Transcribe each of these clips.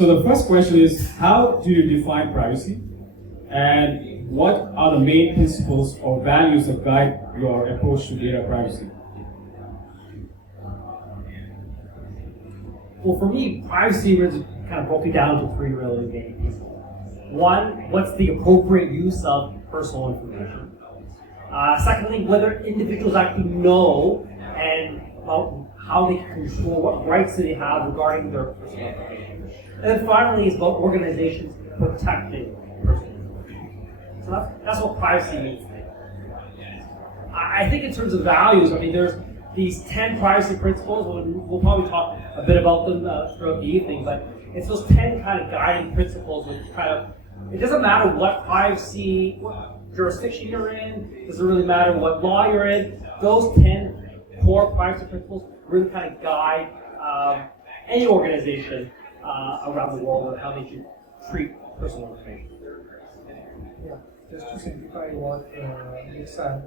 So the first question is, how do you define privacy? And what are the main principles or values that guide your approach to data privacy? Well, for me, privacy is kind of broken down to three really main pieces. One, what's the appropriate use of personal information? Secondly, whether individuals actually know and about how they can control, what rights do they have regarding their personal information. And then finally is about organizations protecting personal information. So that's what privacy means to me. I think in terms of values, I mean, there's these 10 privacy principles. We'll probably talk a bit about them throughout the evening, but it's those 10 kind of guiding principles which kind of, it doesn't matter what privacy, what jurisdiction you're in, doesn't really matter what law you're in, those 10 core privacy principles really kind of guide any organization around the world on how they should treat personal information. Yeah, just to simplify what you said,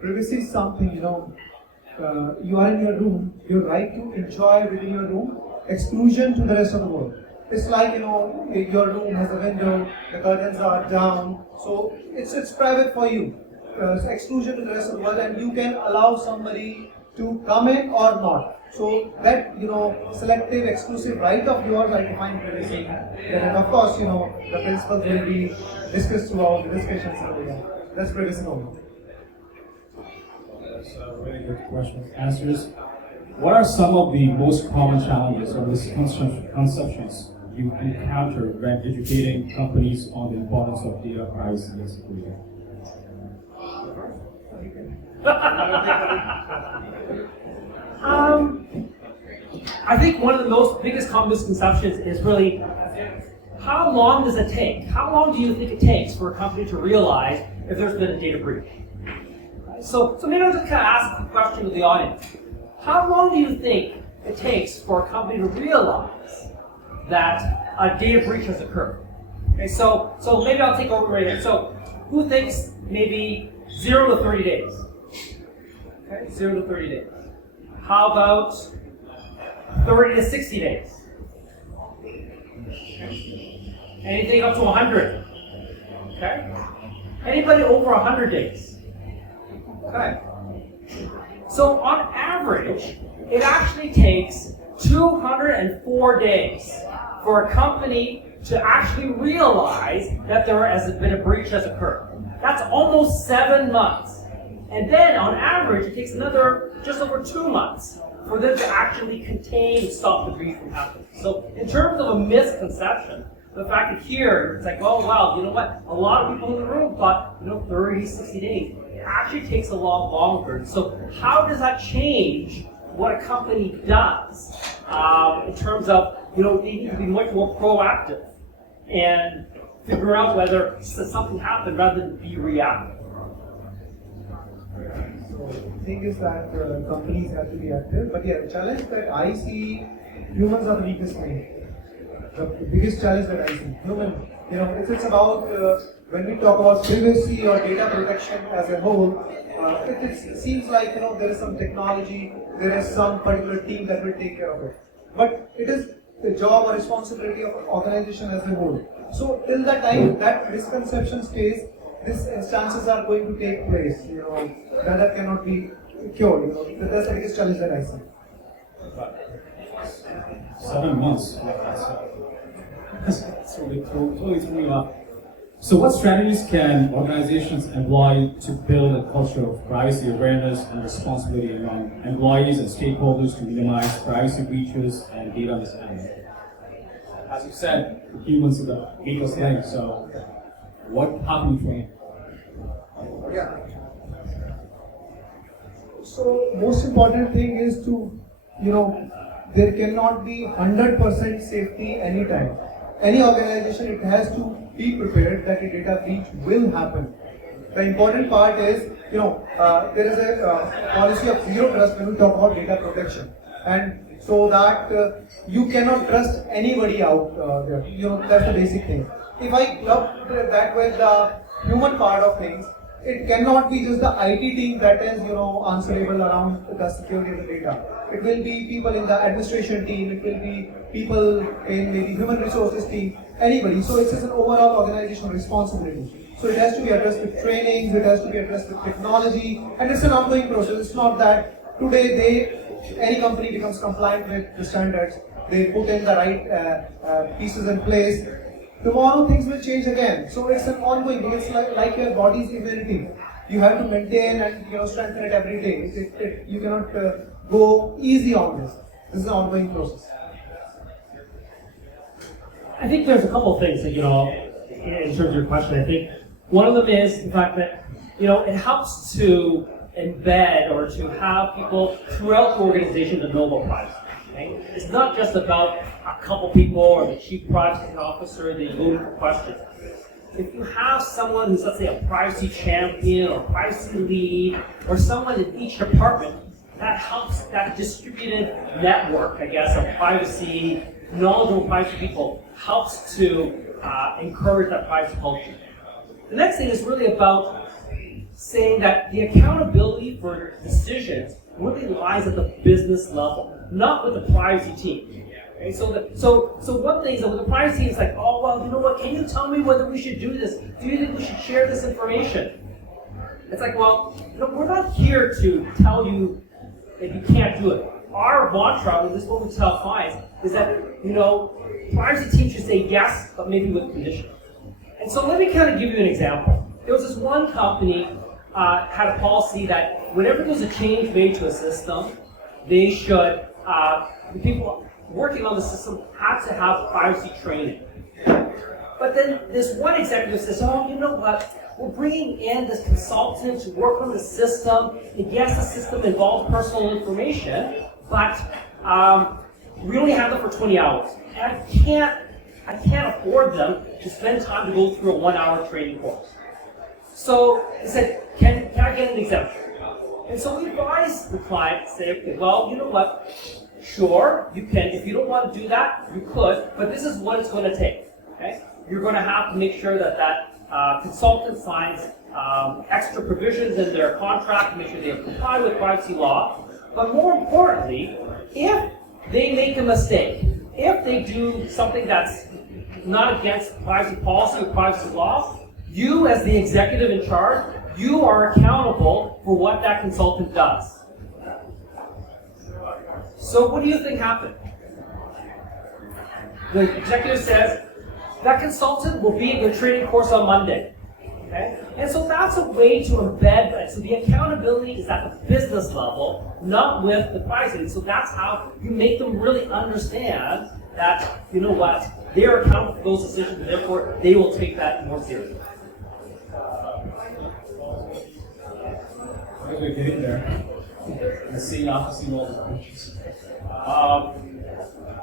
privacy is something, you are in your room, your right to enjoy within your room, exclusion to the rest of the world. It's like, your room has a window, the curtains are down, so it's private for you. Exclusion to the rest of the world, and you can allow somebody to come in or not. So that, selective, exclusive right of yours, I define privacy. And of course, the principles will be discussed throughout the discussions. That's privacy only. That's a really good question. Answers. What are some of the most common challenges or misconceptions you encounter when educating companies on the importance of data privacy and security? I think one of the biggest common misconceptions is really, how long does it take? How long do you think it takes for a company to realize if there's been a data breach? So maybe I'll just kind of ask a question to the audience. How long do you think it takes for a company to realize that a data breach has occurred? Okay, so maybe I'll take over right here. So who thinks maybe 0 to 30 days? Okay, 0 to 30 days. How about 30 to 60 days? Anything up to 100? Okay. Anybody over 100 days? Okay. So on average, it actually takes 204 days for a company to actually realize that there has been a breach has occurred. That's almost 7 months. And then on average, it takes another just over 2 months for them to actually contain and stop the breach from happening. So in terms of a misconception, the fact that here, it's like, oh wow, you know what? A lot of people in the room thought, 30, 60 days. It actually takes a lot longer. So how does that change what a company does in terms of, they need to be much more proactive and figure out whether something happened rather than be reactive. So the thing is that companies have to be active, but yeah, the challenge that I see, humans are the weakest link. The biggest challenge that I see, human, it's about when we talk about privacy or data protection as a whole, it seems like there is some technology, there is some particular team that will take care of it. But it is the job or responsibility of an organization as a whole. So till the time that misconception stays, these instances are going to take place. That cannot be cured. That's the biggest challenge that I see. 7 months. That's really cool. Totally threw me off. So what strategies can organizations employ to build a culture of privacy awareness and responsibility among employees and stakeholders to minimize privacy breaches and data mishandling? As you said, humans are the weakest link, so how can we train? Yeah. So most important thing is to, there cannot be 100% safety anytime. Any organization, it has to be prepared that a data breach will happen. The important part is, there is a policy of zero trust when we talk about data protection. And so that you cannot trust anybody out there. That's the basic thing. If I club that with the human part of things, it cannot be just the IT team that is, answerable around the security of the data. It will be people in the administration team, it will be people in maybe human resources team, anybody. So it's just an overall organizational responsibility. So it has to be addressed with trainings, it has to be addressed with technology, and it's an ongoing process. It's not that today any company becomes compliant with the standards, they put in the right pieces in place. Tomorrow things will change again. So it's an ongoing, it's like your body's immunity. You have to maintain and strengthen it every day. You cannot go easy on this. This is an ongoing process. I think there's a couple of things that, in terms of your question. I think one of them is the fact that, it helps to embed or to have people throughout the organization to know about privacy. Okay? It's not just about a couple people or the chief privacy officer that you go to for questions. If you have someone who's, let's say, a privacy champion or privacy lead, or someone in each department, that helps that distributed network, I guess, of privacy, knowledgeable privacy people, helps to encourage that privacy culture. The next thing is really about saying that the accountability for decisions really lies at the business level, not with the privacy team. Okay, so one thing is that with the privacy team, it's like, oh, well, you know what, can you tell me whether we should do this? Do you think we should share this information? It's like, well, we're not here to tell you that you can't do it. Our mantra, and this is what we tell clients, is that, privacy teams should say yes, but maybe with conditions. And so let me kind of give you an example. There was this one company had a policy that whenever there's a change made to a system, they should, the people working on the system had to have privacy training. But then this one executive says, oh, you know what? We're bringing in this consultant to work on the system. And yes, the system involves personal information, but we only have them for 20 hours. And I can't afford them to spend time to go through a 1-hour training course. So he said, can I get an exemption? And so we advised the client, say, okay, well, you know what? Sure, you can. If you don't want to do that, you could, but this is what it's going to take. Okay? You're going to have to make sure that consultant signs extra provisions in their contract to make sure they comply with privacy law. But more importantly, if they make a mistake, if they do something that's not against privacy policy or privacy law, you as the executive in charge, you are accountable for what that consultant does. So what do you think happened? The executive says, that consultant will be in the training course on Monday. Okay? And so that's a way to embed that. So the accountability is at the business level, not with the pricing. So that's how you make them really understand that, you know what, they're accountable for those decisions, and therefore they will take that more seriously. As we're getting there, and seeing obviously all the pictures.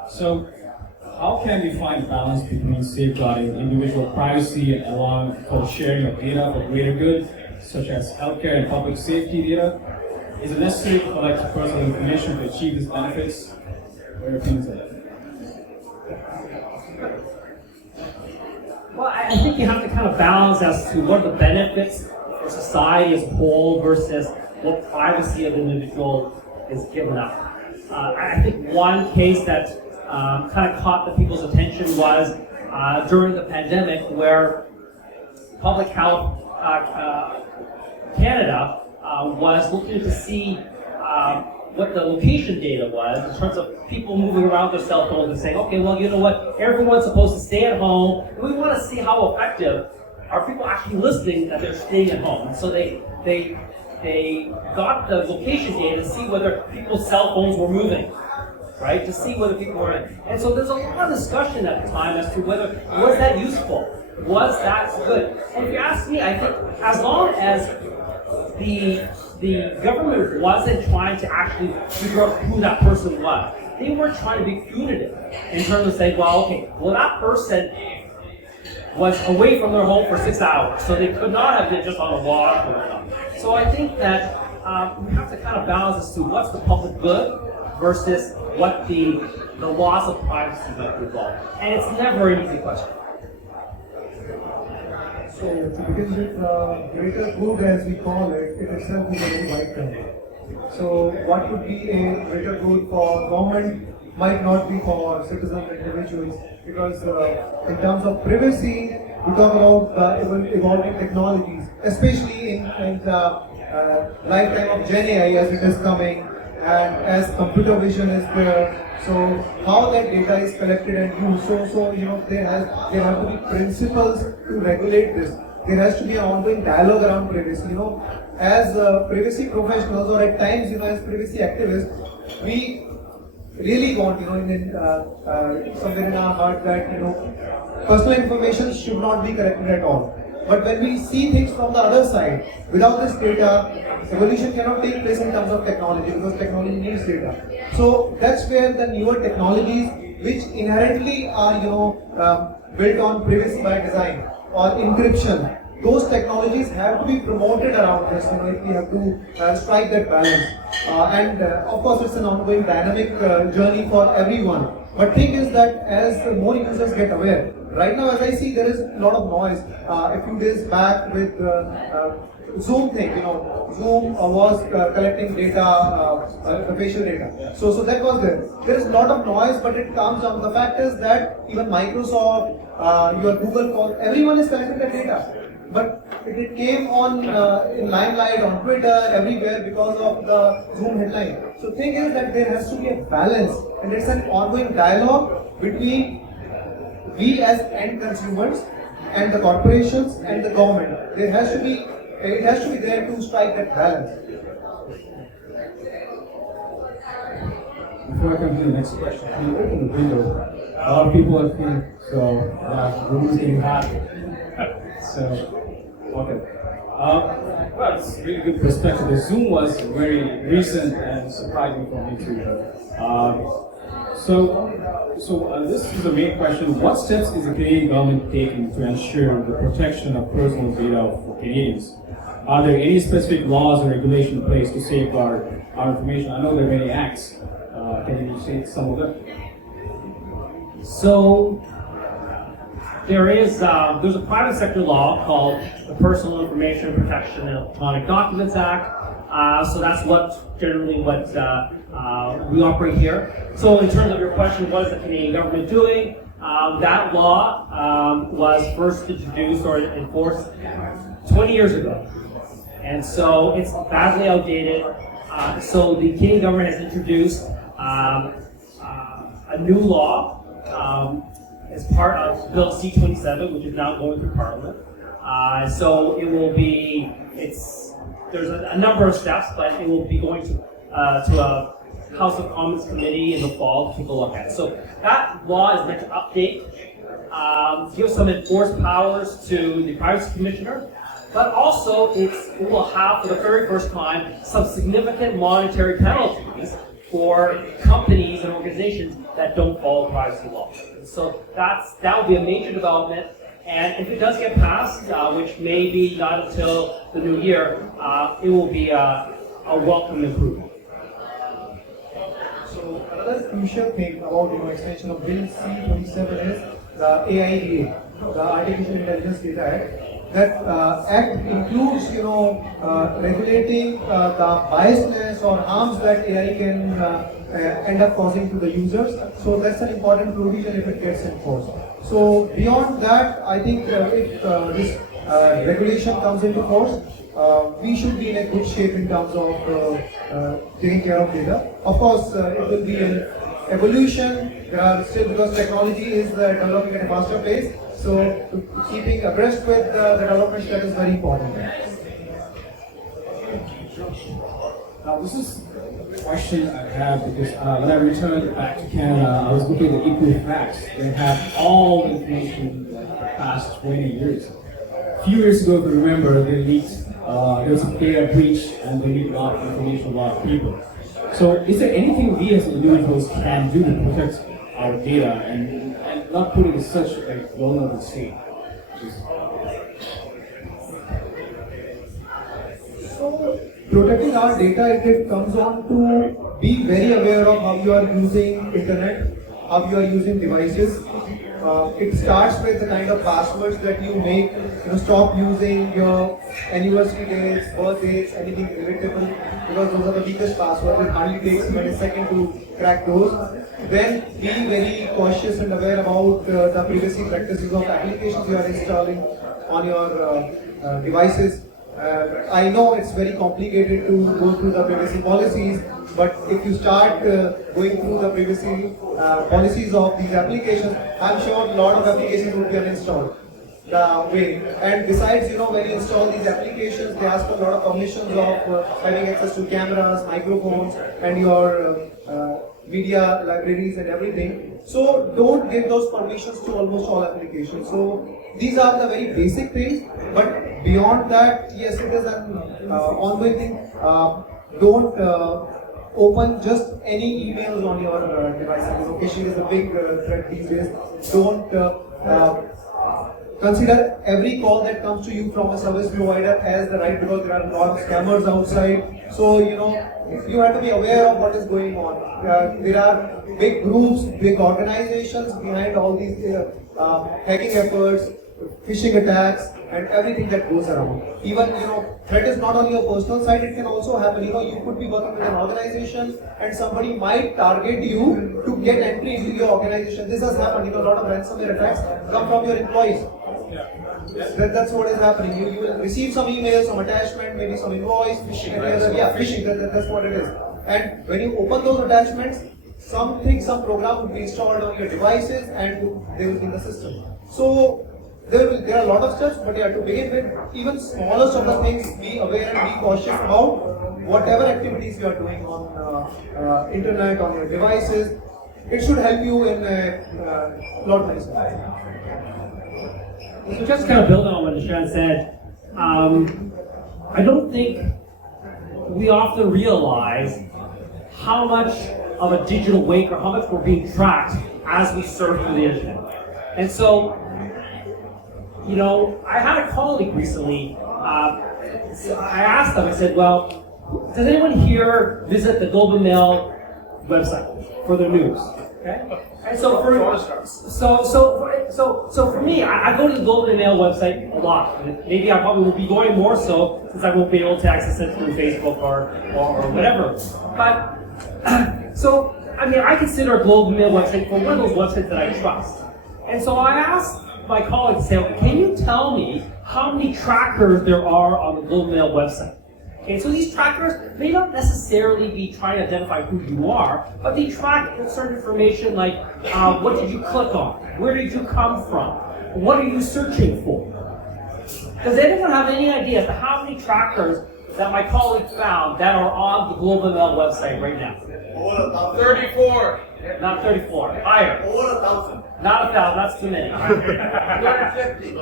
So, how can we find a balance between safeguarding individual privacy and allowing for sharing of data for greater good, such as healthcare and public safety data? Is it necessary to collect personal information to achieve these benefits? What are your opinions on that? Well, I think you have to kind of balance as to what are the benefits for society as a whole versus what privacy of the individual is given up. I think one case that kind of caught the people's attention was during the pandemic, where Public Health Canada was looking to see what the location data was in terms of people moving around their cell phones and saying, okay, well, you know what, everyone's supposed to stay at home, and we want to see how effective are people actually listening that they're staying at home. And so they got the location data to see whether people's cell phones were moving, right? To see whether people were in. And so there's a lot of discussion at the time as to whether, was that useful? Was that good? And if you ask me, I think as long as the government wasn't trying to actually figure out who that person was, they weren't trying to be punitive in terms of saying, well, okay, well, that person was away from their home for 6 hours, so they could not have been just on a walk or whatnot. So I think that we have to kind of balance as to what's the public good versus what the loss of privacy might involve. And it's never an easy question. So to begin with, greater good as we call it, it itself is a very wide term. So what would be a greater good for government might not be for citizens and individuals, because in terms of privacy, we talk about evolving technologies, especially in the lifetime of Gen AI as it is coming, and as computer vision is there. So how that data is collected and used. So you know there have to be principles to regulate this. There has to be an ongoing dialogue around privacy. You know, as privacy professionals, or at times, you know, as privacy activists, we really want, you know, somewhere in our heart that, you know, personal information should not be collected at all. But when we see things from the other side, without this data, evolution cannot take place in terms of technology, because technology needs data. So that's where the newer technologies, which inherently are, you know, built on privacy by design or encryption, those technologies have to be promoted around this. You know, if we have to strike that balance. And of course, it's an ongoing dynamic journey for everyone. But thing is that as more users get aware, right now, as I see, there is a lot of noise. A few days back with Zoom thing, you know, Zoom was collecting data, the facial data. So that was there. There is a lot of noise, but it calms down. The fact is that even Microsoft, your Google call, everyone is collecting that data. But it came on in limelight, on Twitter, everywhere because of the Zoom headline. So thing is that there has to be a balance, and it's an ongoing dialogue between we as end consumers and the corporations and the government. It has to be there to strike that balance. Before I come to the next question, can you open the window? A lot of people are here, so the room is getting hot. So, okay. Well, it's a really good perspective. The Zoom was very recent and surprising for me too. So this is the main question. What steps is the Canadian government taking to ensure the protection of personal data for Canadians? Are there any specific laws or regulations in place to safeguard our information? I know there are many acts. Can you say some of them? So there's a private sector law called the Personal Information Protection and Electronic Documents Act. So that's generally what we operate here. So in terms of your question, what is the Canadian government doing? That law was first introduced or enforced 20 years ago. And so it's badly outdated. So the Canadian government has introduced a new law as part of Bill C-27, which is now going through Parliament. So it will be, there's a number of steps, but it will be going to a House of Commons committee in the fall to take a look at. So that law is meant to update, give some enforced powers to the Privacy Commissioner, but also it will have, for the very first time, some significant monetary penalties for companies and organizations that don't follow privacy law. So that will be a major development, and if it does get passed, which may be not until the new year, it will be a welcome improvement. So another crucial thing about extension of Bill C-27 is the AIDA, the Artificial Intelligence Data Act. That act includes, regulating the biasness or harms that AI can end up causing to the users. So that's an important provision if it gets enforced. So beyond that, I think if this regulation comes into force, we should be in a good shape in terms of taking care of data. Of course, it will be an evolution. There are still, because technology is developing at a faster pace. So keeping abreast with the developments, that is very important. Now this is a question I have because when I returned back to Canada, I was looking at the Equifax. They have all the information like the past 20 years. A few years ago, if you remember, they leaked, there was a data breach and they leaked a lot of information to a lot of people. So is there anything we as individuals can do to protect our data and not put it in such a vulnerable state? So protecting our data, it comes on to be very aware of how you are using internet, how you are using devices. It starts with the kind of passwords that you make. Stop using your anniversary dates, birth dates, anything relatable, because those are the weakest passwords. It hardly takes even a second to crack those. Then be very cautious and aware about the privacy practices of applications you are installing on your devices. I know it's very complicated to go through the privacy policies, but if you start going through the privacy policies of these applications, I'm sure a lot of applications would be uninstalled. The way. And besides, when you install these applications, they ask for a lot of permissions of having access to cameras, microphones, and your media libraries and everything. So don't give those permissions to almost all applications. So these are the very basic things, but beyond that, yes, it is an ongoing thing. Don't open just any emails on your devices. Phishing is a big threat these days. Don't consider every call that comes to you from a service provider as the right, because there are a lot of scammers outside. So you have to be aware of what is going on. There are big groups, big organizations behind all these hacking efforts, phishing attacks, and everything that goes around. Even threat is not on your personal side; it can also happen. You could be working with an organization, and somebody might target you to get entry into your organization. This has happened. A lot of ransomware attacks come from your employees. That's what is happening. You will receive some email, some attachment, maybe some invoice, phishing. Phishing. That's what it is. And when you open those attachments, some program will be installed on your devices, and they will be in the system. So there are a lot of steps, but to begin with, even smallest of the things, be aware and be cautious about whatever activities you are doing on internet, on your devices. It should help you in a lot many ways. So just kind of building on what Nishant said, I don't think we often realize how much of a digital wake or how much we're being tracked as we surf through the internet. And so, I had a colleague recently, I asked them, I said, well, does anyone here visit the Globe and Mail website for their news? Okay? And so for me, I go to the Globe and Mail website a lot. Maybe I probably will be going more so, since I won't be able to access it through Facebook or whatever. But, I consider a Globe and Mail website for one of those websites that I trust. And so I asked my colleagues, can you tell me how many trackers there are on the Globe and Mail website? Okay, so these trackers may not necessarily be trying to identify who you are, but they track certain information like what did you click on? Where did you come from? What are you searching for? Does anyone have any idea as to how many trackers that my colleague found that are on the Globe and Mail website right now? 34. Not 34. Higher. Over 1,000. Not 1,000. That's too many. 250.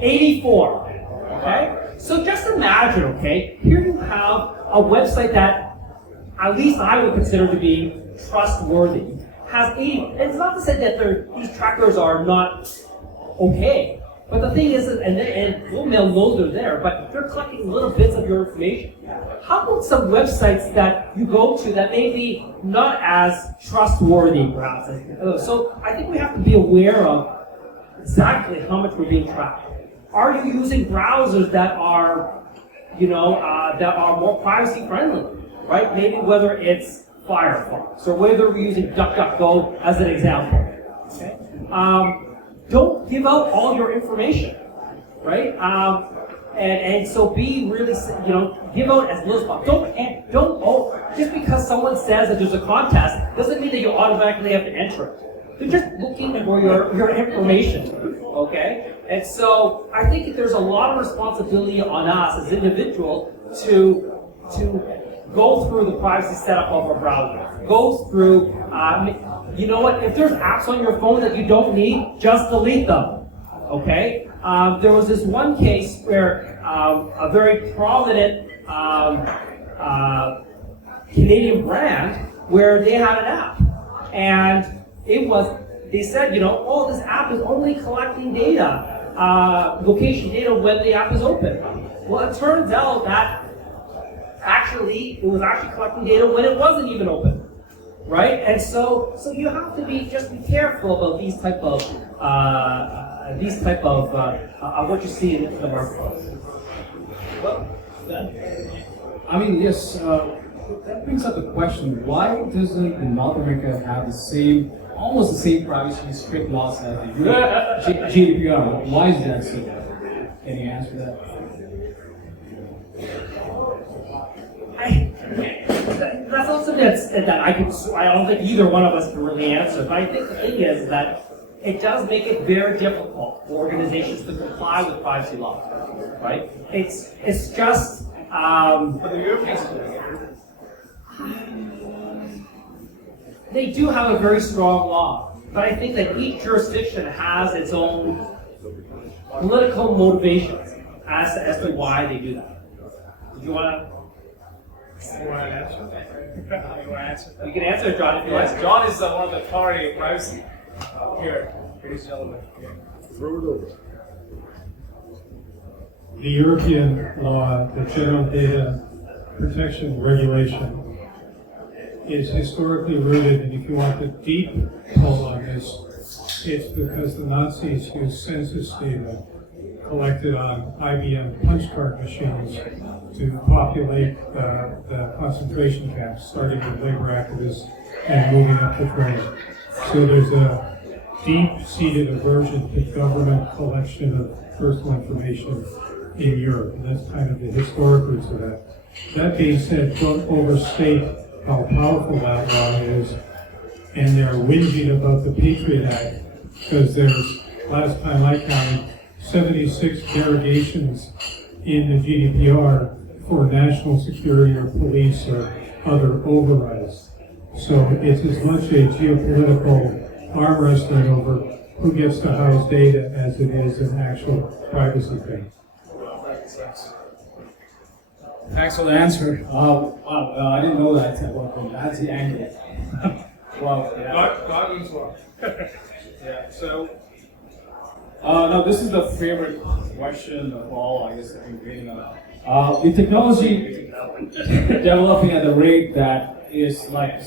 84. Okay? So just imagine, okay, here you have a website that at least I would consider to be trustworthy. Has 80. It's not to say that these trackers are not okay. But the thing is, and Globe Mail knows they're there, but they're collecting little bits of your information. How about some websites that you go to that may be not as trustworthy, perhaps? So I think we have to be aware of exactly how much we're being tracked. Are you using browsers that are, that are more privacy friendly, right? Maybe whether it's Firefox or whether we're using DuckDuckGo as an example. Okay. Don't give out all your information, right? And so be really, give out as little as possible. Don't just because someone says that there's a contest doesn't mean that you automatically have to enter it. They're just looking for your information, okay? And so I think there's a lot of responsibility on us as individuals to go through the privacy setup of our browser. Go through, you know what, if there's apps on your phone that you don't need, just delete them, okay? There was this one case where a very prominent Canadian brand where they had an app, and they said, this app is only collecting data, location data when the app is open. Well, it turns out that it was actually collecting data when it wasn't even open. right? And so you have to be careful about these type of what you see in the marketplace. I mean, yes, that brings up the question, why doesn't North America have almost the same privacy strict laws as the GDPR? Why is that so? Can you answer that? That's not something I don't think either one of us can really answer. But I think the thing is that it does make it very difficult for organizations to comply with privacy laws, right? It's just. But the Europeans do it. They do have a very strong law, but I think that each jurisdiction has its own political motivations as to why they do that. Do you want to? You want to answer? You want to answer? You can answer, John, if you like. Yes, John is one of the authority of privacy. Here, ladies and gentlemen. Throw it over. The European law, the General Data Protection Regulation, is historically rooted, and if you want the deep pull on this, it's because the Nazis used census data collected on IBM punch card machines to populate the concentration camps, starting with labor activists and moving up the train. So there's a deep-seated aversion to government collection of personal information in Europe, and that's kind of the historic roots of that. That being said, don't overstate how powerful that law is, and they're whinging about the Patriot Act, because there's, last time I counted, 76 derogations in the GDPR for national security or police or other overrides. So it's as much a geopolitical arm wrestling over who gets to house data as it is an actual privacy thing. Thanks for the answer. Wow, I didn't know that. That's the angle. Wow. Yeah. Godwin's law. Yeah, so. Now, this is the favorite question of all, I guess, I've been reading about. The technology developing at the rate that is like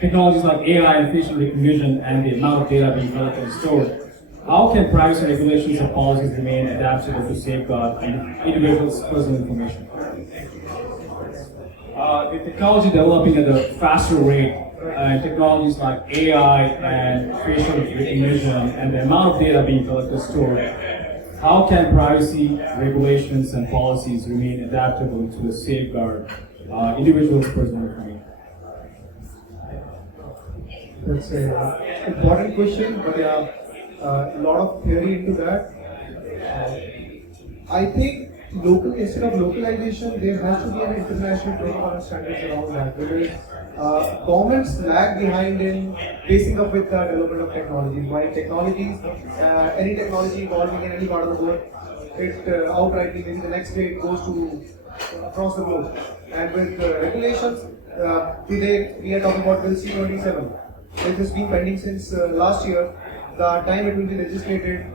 technologies like AI and facial recognition and the amount of data being collected and stored, how can privacy regulations and policies remain adaptable to safeguard individuals' personal information? The technology developing at a faster rate, technologies like AI and facial recognition and the amount of data being collected and stored, how can privacy regulations and policies remain adaptable to safeguard individuals' personal information? That's an important question, but a lot of theory into that. I think instead of localization, there has to be an international framework and standards around that, because governments lag behind in pacing up with the development of technologies. While any technology evolving in any part of the world, it outrightly, maybe the next day it goes to across the globe. And with regulations, today we are talking about Bill C-27, which has been pending since last year. The time it will be legislated,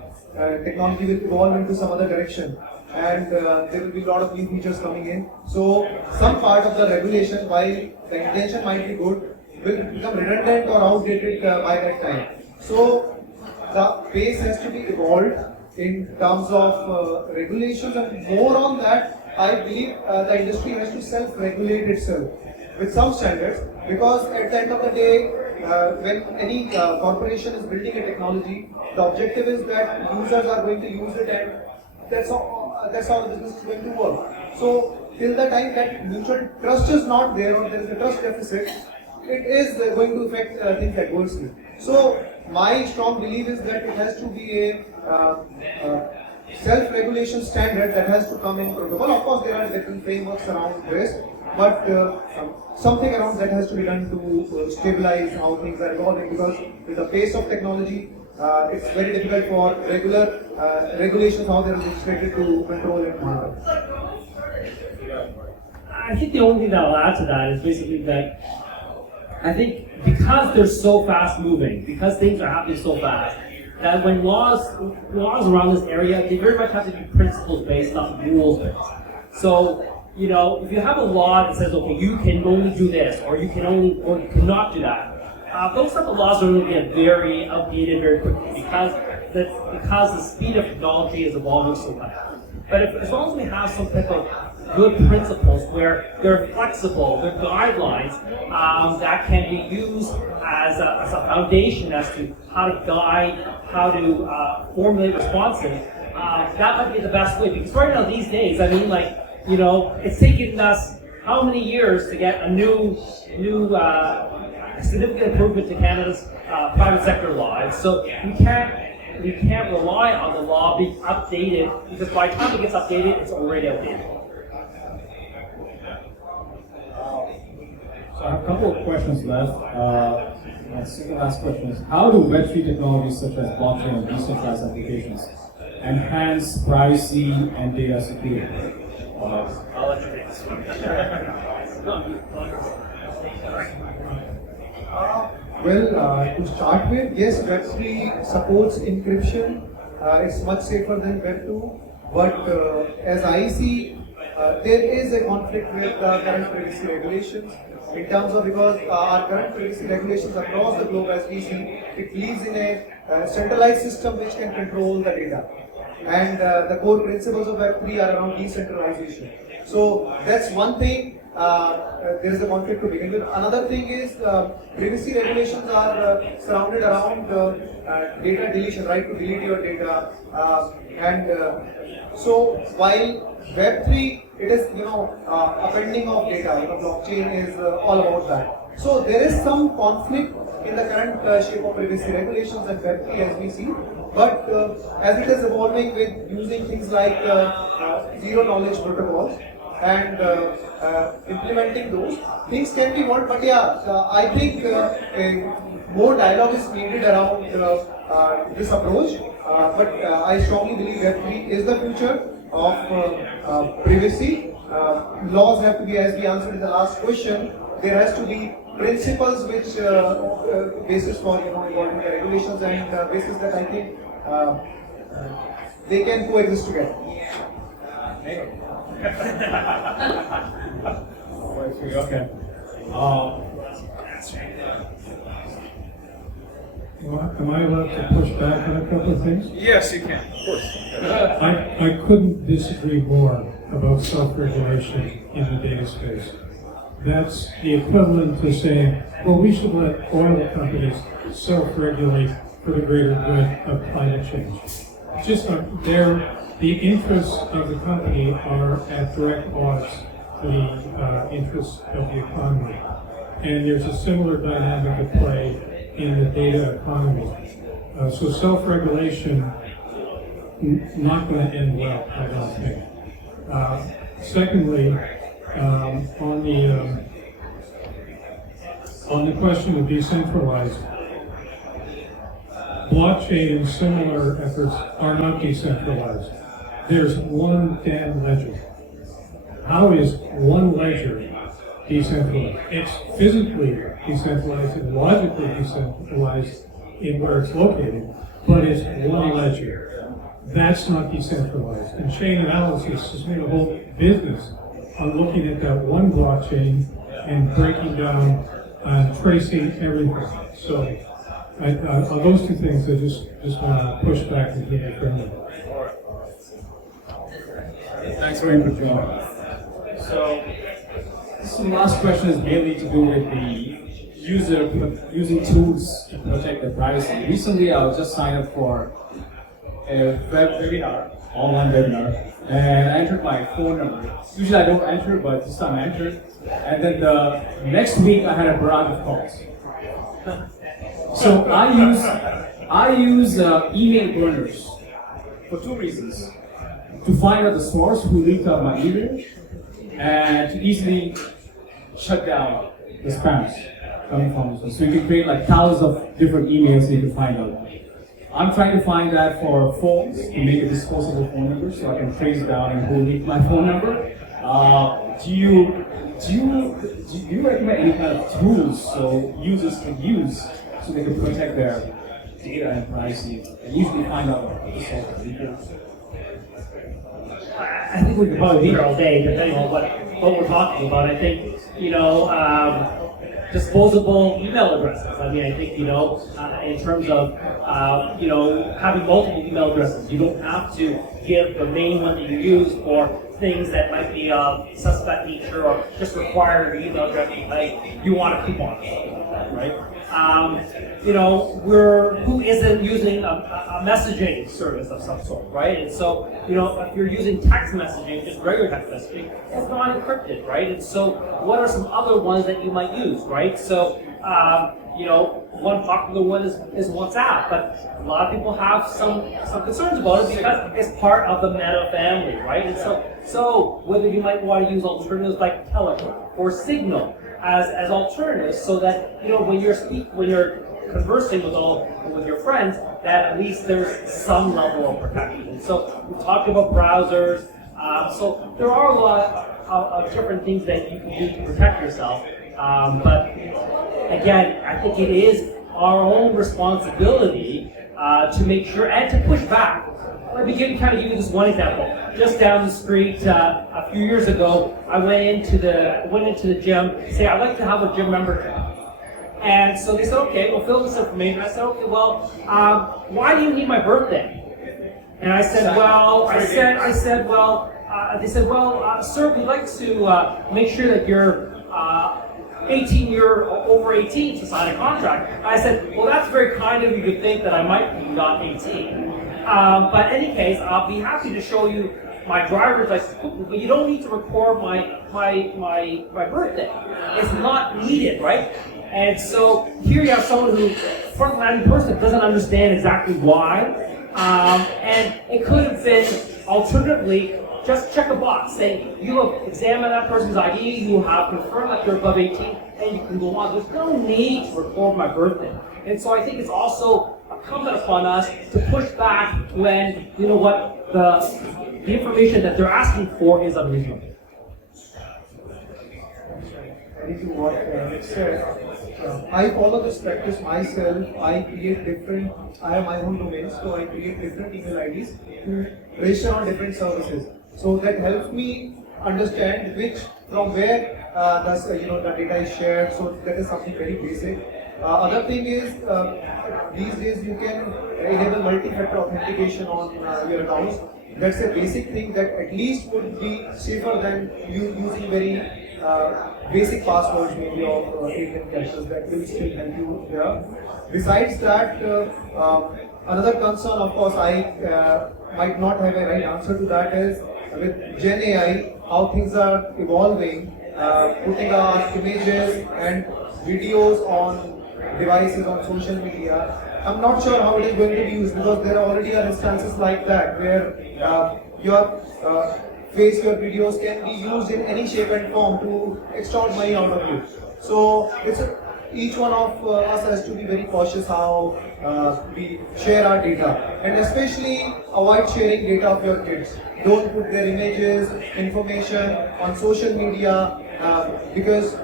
technology will evolve into some other direction, and there will be a lot of new features coming in. So some part of the regulation, while the intention might be good, will become redundant or outdated by that time. So the pace has to be evolved in terms of regulations, and more on that, I believe the industry has to self-regulate itself with some standards, because at the end of the day, when any corporation is building a technology, the objective is that users are going to use it, and that's how the business is going to work. So till the time that mutual trust is not there, or there is a trust deficit, it is going to affect things adversely. So my strong belief is that it has to be a self-regulation standard that has to come in protocol. Of course, there are different frameworks around this, but something around that has to be done to stabilize how things are evolving, because with the pace of technology, it's very difficult for regular regulations, how they are legislated, to control and monitor. I think the only thing that I'll add to that is basically that I think because they're so fast moving, because things are happening so fast, that when laws around this area, they very much have to be principles based, not rules based. So, you know, if you have a law that says, okay, you can only do this, or you cannot do that, those type of laws are going to get very outdated very quickly because the speed of technology is evolving so much. But as long as we have some type of good principles where they're flexible, they're guidelines that can be used as a foundation as to how to guide, how to formulate responses, that might be the best way. Because right now, these days, I mean, like, you know, it's taken us how many years to get a new significant improvement to Canada's private sector law. And so we can't rely on the law being updated because by the time it gets updated, it's already outdated. So I have a couple of questions left. My second last question is, how do Web3 technologies such as blockchain and decentralized applications enhance privacy and data security? I'll let you take this one. To start with, yes, Web3 supports encryption. It's much safer than Web2. But as I see, there is a conflict with current privacy regulations in terms of because our current privacy regulations across the globe, as we see, it lives in a centralized system which can control the data. And the core principles of Web3 are around decentralization. So that's one thing. There is a conflict to begin with. Another thing is privacy regulations are surrounded around data deletion, right to delete your data. So while Web3, it is appending of data. Blockchain is all about that. So there is some conflict in the current shape of privacy regulations and Web3 as we see. But as it is evolving with using things like zero knowledge protocols and implementing those, things can be worked. But yeah, I think more dialogue is needed around this approach. But I strongly believe Web3 is the future of privacy. Laws have to be, as we answered in the last question, there has to be principles which basis for evolving the regulations and basis that I think they can coexist together. Okay. Am I allowed to push back on a couple of things? Yes, you can, of course. I couldn't disagree more about self-regulation in the data space. That's the equivalent to saying, well, we should let oil companies self-regulate for the greater good of climate change. Just the interests of the company are at direct odds to the interests of the economy. And there's a similar dynamic at play in the data economy. So self-regulation, not going to end well, I don't think. Secondly, on the question of decentralized, blockchain and similar efforts are not decentralized. There's one damn ledger. How is one ledger decentralized? It's physically decentralized and logically decentralized in where it's located, but it's one ledger. That's not decentralized. And chain analysis has made a whole business on looking at that one blockchain and breaking down and tracing everything. So on those two things, I just want to push back and give it friendly. Thanks for your input, John. So, the last question is mainly to do with the user using tools to protect their privacy. Recently, I was just signed up for a webinar, online webinar, and I entered my phone number. Usually I don't enter, but this time I entered. And then the next week I had a barrage of calls. So I use email burners for two reasons: to find out the source who leaked out my email, and to easily shut down the spams coming from this. So you can create like thousands of different emails so you can find out. I'm trying to find that for phones to make a disposable phone number so I can trace down and who leaked my phone number. Do you recommend any kind of tools so users can use so they can protect their data and privacy and usually find out the source of leakers? I think we could probably be here all day, depending on what we're talking about. I think, disposable email addresses. I mean, I think, in terms of, having multiple email addresses, you don't have to give the main one that you use for things that might be of suspect nature or just require your email address because you want a coupon, right? Who isn't using a messaging service of some sort, right? And so, if you're using text messaging, just regular text messaging, it's not encrypted, right? And so, what are some other ones that you might use, right? So, one popular one is WhatsApp, but a lot of people have some concerns about it because it's part of the Meta family, right? And so whether you might want to use alternatives like Telegram or Signal as alternatives, so that when you're conversing with your friends, that at least there's some level of protection. And so we talked about browsers. So there are a lot of different things that you can do to protect yourself. But again, I think it is our own responsibility to make sure and to push back. Let me give you this one example. Just down the street a few years ago, I went into the gym, say I'd like to have a gym membership. And so they said, okay, we'll fill this information. I said, okay, well, why do you need my birthday? And I said, they said, well, sir, we'd like to make sure that you're over 18 to sign a contract. I said, well, that's very kind of you to think that I might be not 18. But in any case, I'll be happy to show you my driver's license, but you don't need to record my birthday. It's not needed, right? And so here you have someone who, frontline person, doesn't understand exactly why. And it could have been, alternatively, just check a box saying you have examined that person's ID, you have confirmed that they're above 18, and you can go on. There's no need to record my birthday. And so I think it's also incumbent upon us to push back when, the information that they're asking for is unreasonable. Adding to what Nick said, I follow this practice myself. I have my own domains, so I create different email IDs to register on different services. So that helps me understand from where the data is shared. So that is something very basic. Other thing is, these days you can enable multi-factor authentication on your accounts. That's a basic thing that at least would be safer than you using very basic passwords, maybe of 8 characters. That will still help you here. Besides that, another concern, of course, I might not have a right answer to that, is with Gen AI, how things are evolving, putting our images and videos on devices on social media. I'm not sure how it is going to be used, because there already are instances like that where your face, your videos can be used in any shape and form to extort money out of you. So each one of us has to be very cautious how we share our data, and especially avoid sharing data of your kids. Don't put their images, information on social media, because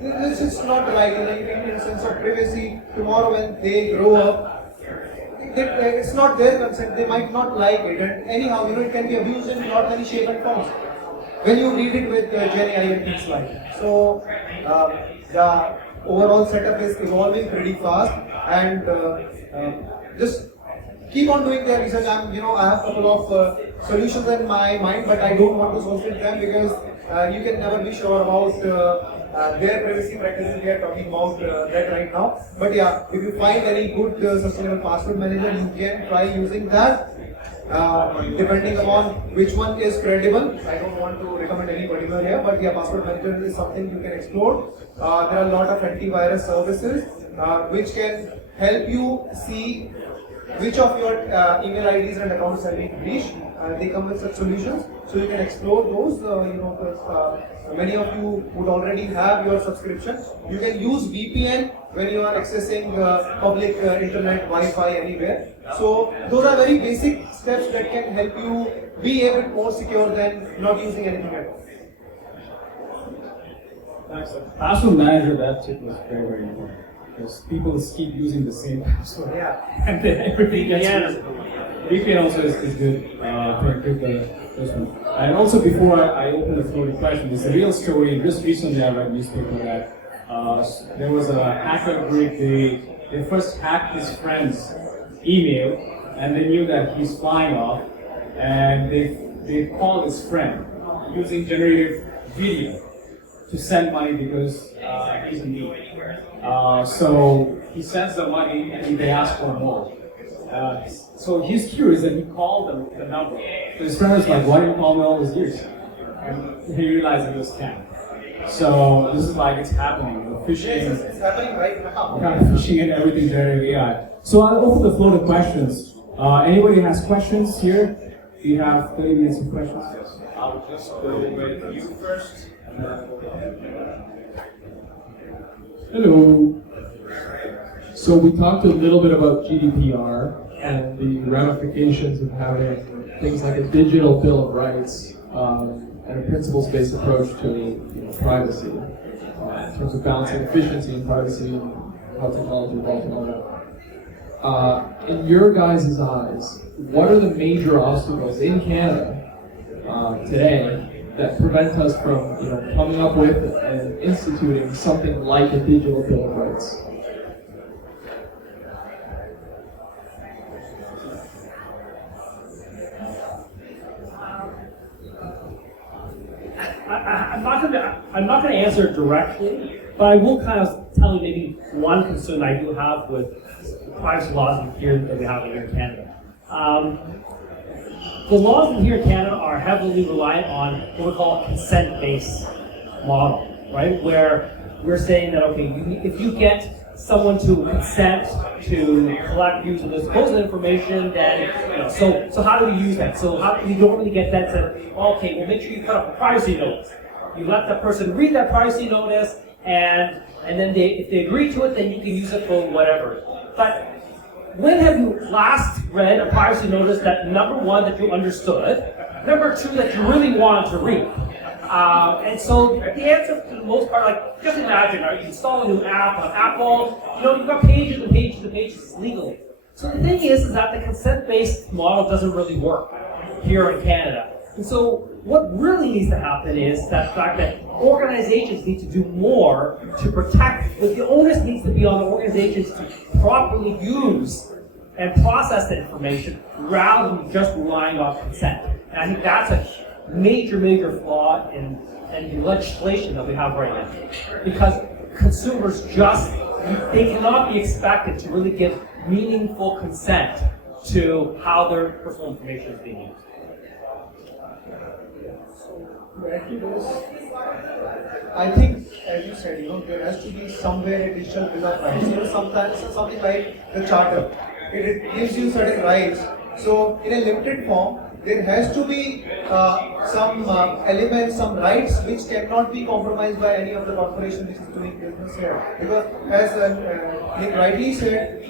this is not right in a sense of privacy. Tomorrow when they grow up, it's not their consent, they might not like it, and anyhow, it can be abused in not many shape and forms when you read it with Gen AI and things like that. So the overall setup is evolving pretty fast, and just keep on doing their research. I have a couple of solutions in my mind, but I don't want to solicit them because you can never be sure about their privacy practices. We are talking about that right now. But yeah, if you find any good sustainable password manager, you can try using that. Depending upon which one is credible. I don't want to recommend any particular here, but yeah, password manager is something you can explore. There are a lot of antivirus services which can help you see which of your email IDs and accounts have been breached. They come with such solutions, so you can explore those. Many of you would already have your subscription. You can use VPN when you are accessing public internet, Wi-Fi anywhere. So those are very basic steps that can help you be a bit more secure than not using anything at all. Thanks. Password manager, that tip was very, very important, because people keep using the same password. Yeah. And then everything gets used. VPN also is good to encrypt the first one. And also, before I open the floor to questions, it's a real story. Just recently I read a newspaper that there was a hacker group. They first hacked his friend's email, and they knew that he's flying off, and they called his friend using generative video to send money because he's in need. So he sends the money and they ask for more. So he's curious and he called the number. So his friend was like, "Why didn't you call me all these years?" And he realized it was scam. So this is like it's happening. Phishing. Yes, it's happening right now. Kind of phishing and everything generative AI. So I'll open the floor to questions. Anybody has questions here? We have 30 minutes of questions. Yes. I'll just go with you first. Hello. So we talked a little bit about GDPR and the ramifications of having things like a digital bill of rights and a principles-based approach to privacy in terms of balancing efficiency and privacy and how technology evolves and all that. In your guys' eyes, what are the major obstacles in Canada today that prevent us from coming up with and instituting something like a digital bill of rights? I'm not going to answer it directly, but I will kind of tell you maybe one concern I do have with privacy laws here that we have here in Canada. The laws here in Canada are heavily reliant on what we call a consent-based model, right? Where we're saying that, okay, if you get someone to consent to collect, use, and dispose of information, then, so how do we use that? So how you don't really get that to, okay, well, make sure you put up a privacy notice. You let that person read that privacy notice, and then if they agree to it, then you can use it for whatever. But when have you last read a privacy notice that, number one, that you understood, number two, that you really wanted to read? And so the answer, for the most part, like, just imagine, you install a new app on Apple, you've got pages and pages and pages legally. So the thing is that the consent-based model doesn't really work here in Canada. And so what really needs to happen is that fact that organizations need to do more to protect, but the onus needs to be on the organizations to properly use and process the information rather than just relying on consent. And I think that's a major flaw in the legislation that we have right now. Because consumers they cannot be expected to really give meaningful consent to how their personal information is being used. I think, as you said, there has to be somewhere a digital bill of rights. Sometimes something like the charter, it gives you certain rights. So in a limited form, there has to be some elements, some rights which cannot be compromised by any of the corporation which is doing business here. Because as Nick rightly said,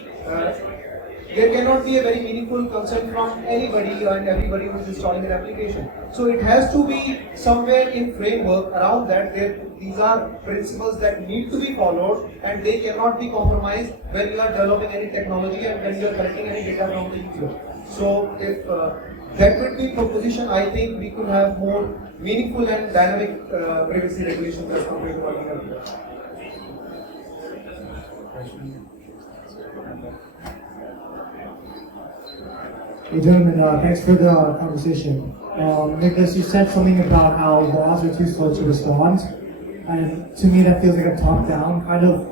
there cannot be a very meaningful consent from anybody and everybody who is installing an application. So it has to be somewhere in framework around that. These are principles that need to be followed and they cannot be compromised when you are developing any technology and when you are collecting any data from the user. So if that would be proposition, I think we could have more meaningful and dynamic privacy regulations as compared to what we have here. Hey gentlemen, thanks for the conversation. Nicholas, you said something about how laws are too slow to respond, and to me that feels like a top-down kind of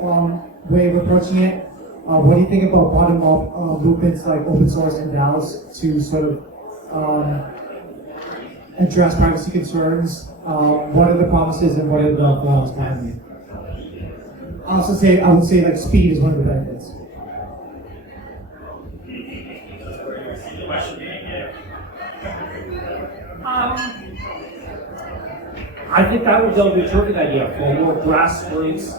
way of approaching it. What do you think about bottom-up movements like open source and DAOs to sort of address privacy concerns? What are the promises and what are the flaws behind it? I would say like speed is one of the benefits. I think that would be a terrific idea for a more grassroots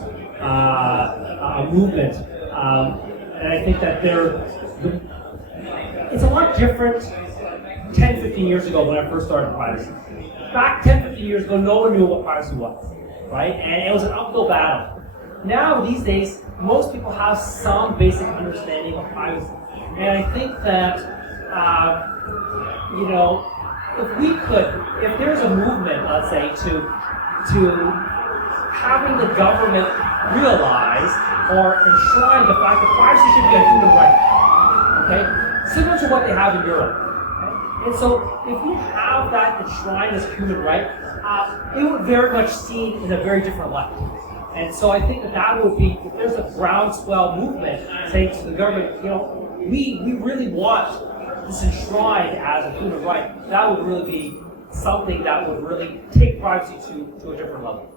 movement. And I think that it's a lot different 10, 15 years ago when I first started privacy. Back 10, 15 years ago, no one knew what privacy was, right? And it was an uphill battle. Now, these days, most people have some basic understanding of privacy. And I think that, if there's a movement, let's say, to having the government realize or enshrine the fact that privacy should be a human right. Okay? Similar to what they have in Europe. Okay? And so if you have that enshrined as a human right, it would very much seen in a very different light. And so I think that would be, if there's a groundswell movement saying to the government, we really want this enshrined as a human right, that would really be something that would really take privacy to a different level.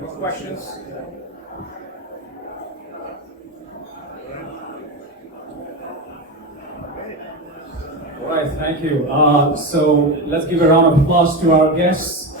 More questions? All right, thank you. So let's give a round of applause to our guests.